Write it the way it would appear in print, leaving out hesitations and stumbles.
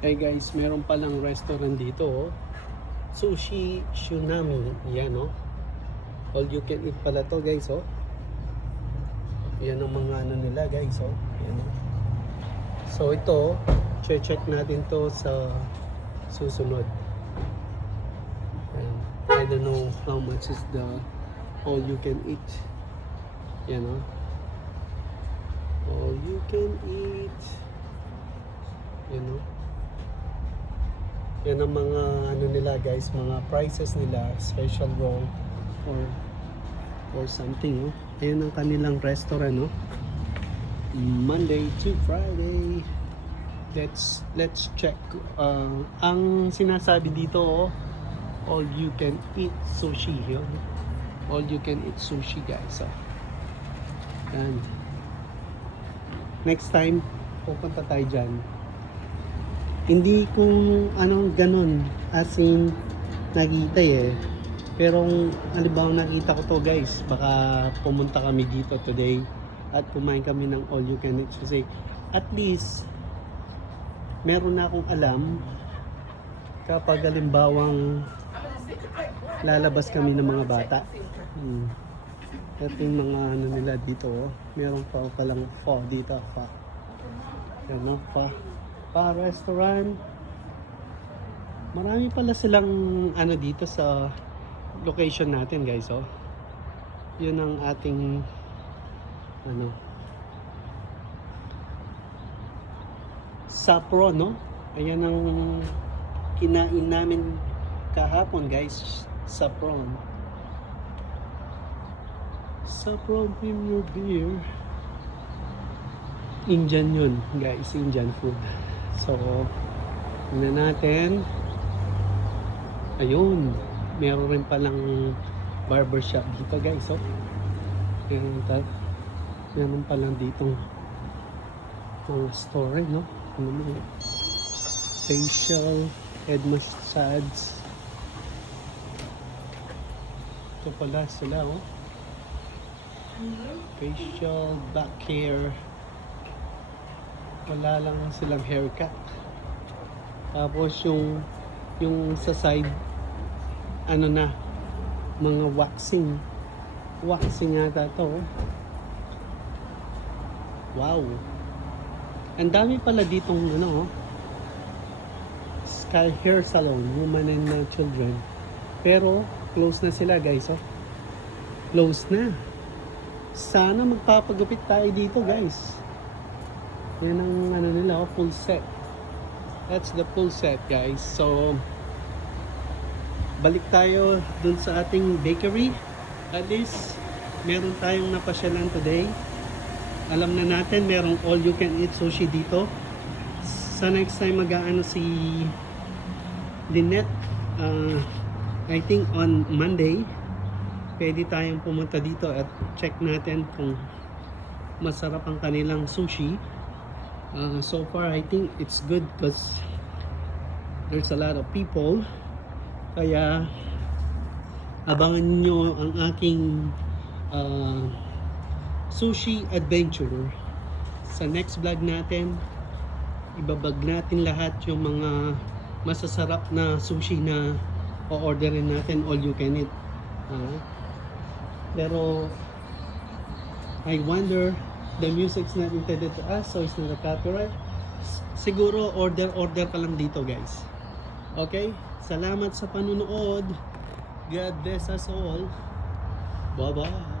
Hey guys, meron palang restaurant dito, oh. Sushi Tsunami. Yan, oh. All you can eat pala to, guys, oh. Yan ang mga ano nila, guys, oh. Yan, oh. So ito, check natin to sa susunod. Yan. I don't know how much is the all you can eat. Yan, oh. All you can eat. Yan, oh. Yan ang mga ano nila, guys, mga prices nila, special roll or something, oh. Ayan ang kanilang restaurant, oh. Monday to Friday. Let's check. Ang sinasabi dito, oh, all you can eat sushi, oh. All you can eat sushi, guys, oh. And next time pupunta tayo dyan. Hindi kung anong ganun as in nakita eh. Pero halimbawa nakita ko to, guys, baka pumunta kami dito today at kumain kami ng all you can eat. Kasi at least meron na akong alam kapag halimbawang lalabas kami ng mga bata. Ito yung mga ano nila dito, oh. Meron pa palang pho dito, pho. Yan, no? Pa restaurant. Marami pala silang ano dito sa location natin, guys, oh. Yun ang ating ano Sapro, no? Ayan ang kinain namin kahapon, guys. Sapron Premier Beer. Indian yun, guys, Indian food. So, tingnan natin. Ayun, meron rin palang barbershop dito, guys, oh. Meron palang ditong mga store, no? Facial, head massage. Ito pala sila, oh. Facial, back hair. Wala lang silang haircut. Tapos yung sa side, ano na, mga waxing yata to, oh. Wow, ang dami pala ditong ano, oh. Sky Hair Salon, women and children. Pero close na sila, guys, oh. Close na. Sana magpapagupit tayo dito, guys. Yan ang ano nila, oh, full set. That's the full set, guys. So balik tayo dun sa ating bakery. At least meron tayong napasyalan today. Alam na natin merong all you can eat sushi dito. Sa next time mag-aano si Lynette, I think on Monday pwede tayong pumunta dito at check natin kung masarap ang kanilang sushi. So far I think it's good because there's a lot of people. Kaya abangan nyo ang aking sushi adventure sa next vlog natin. Ibabag natin lahat yung mga masasarap na sushi na o-orderin natin, all you can eat. Pero I wonder, the music's not intended to us, so it's not a copyright. Siguro order pa lang dito, guys. Okay? Salamat sa panunood. God bless us all. Bye-bye.